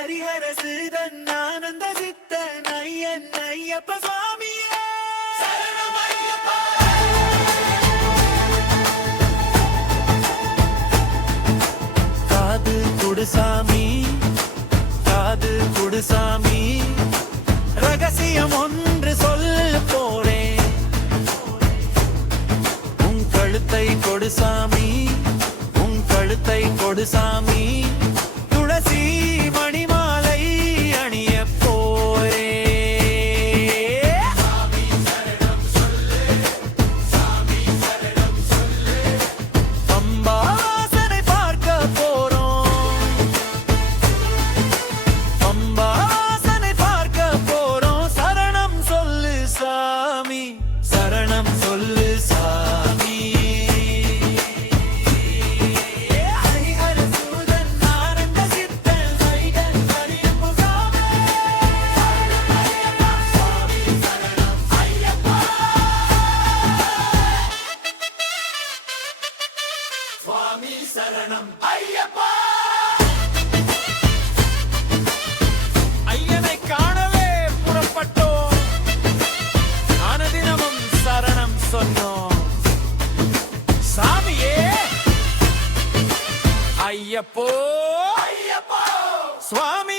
ஹரிஹர சிதன் ஆனந்த சித்தன் ஐயன் ஐயப்ப சுவாமியே. காது குடுசாமி காது குடுசாமி ரகசியம் ஒன்று சொல்ல போறேன் உன் கழுத்தை கொடுசாமி உன் கழுத்தை கொடுசாமி சுவாமி சரணம். ஐயப்பா! ஐயனை காணவே புறப்பட்டோம். அனுதினமும் சரணம் சொன்னோம். சாமியே! ஐயப்போ! ஐயப்போ! சுவாமி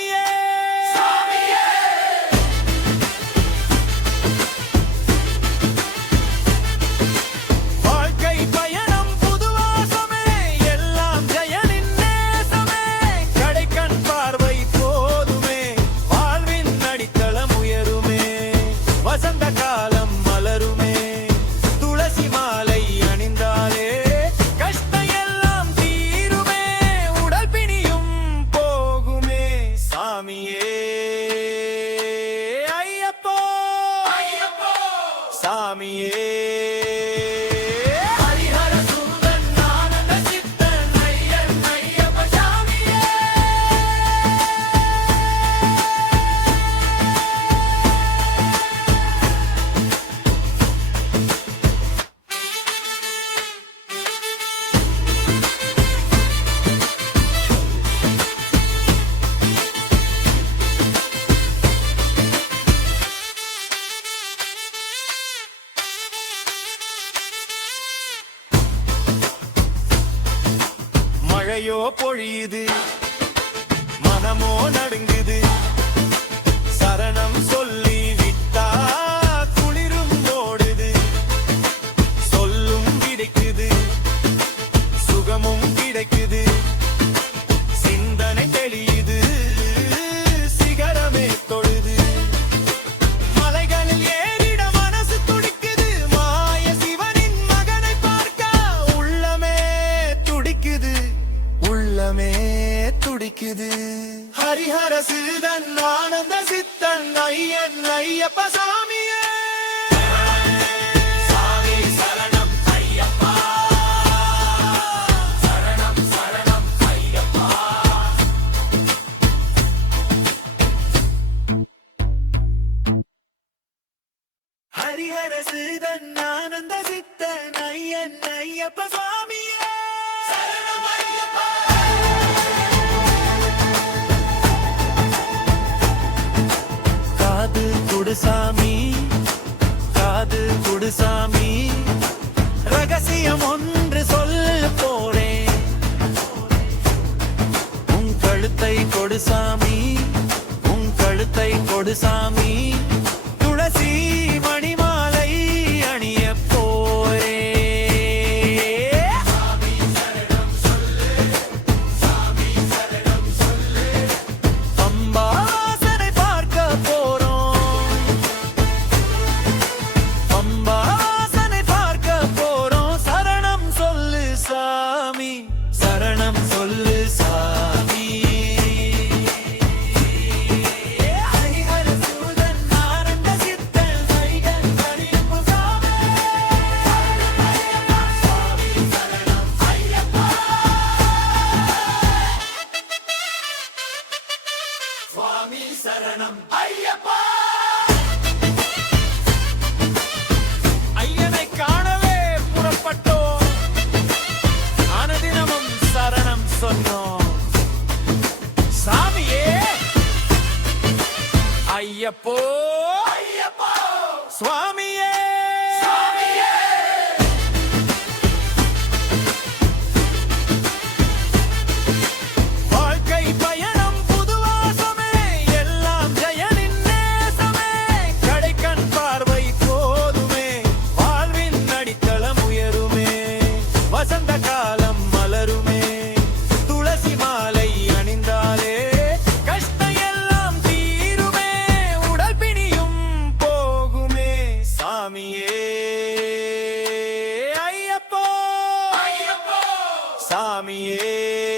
por ir. இது ஹரிஹர சிறுதன் ஆனந்த சித்தன் ஐயன் ஐயப்ப சாமியே. ஹரிஹர சிறுதன் ஆனந்த சித்தன் ஐயன் ஐயப்ப சுவாமி ஐயப்போ ஐயப்போ சுவாமி Samie.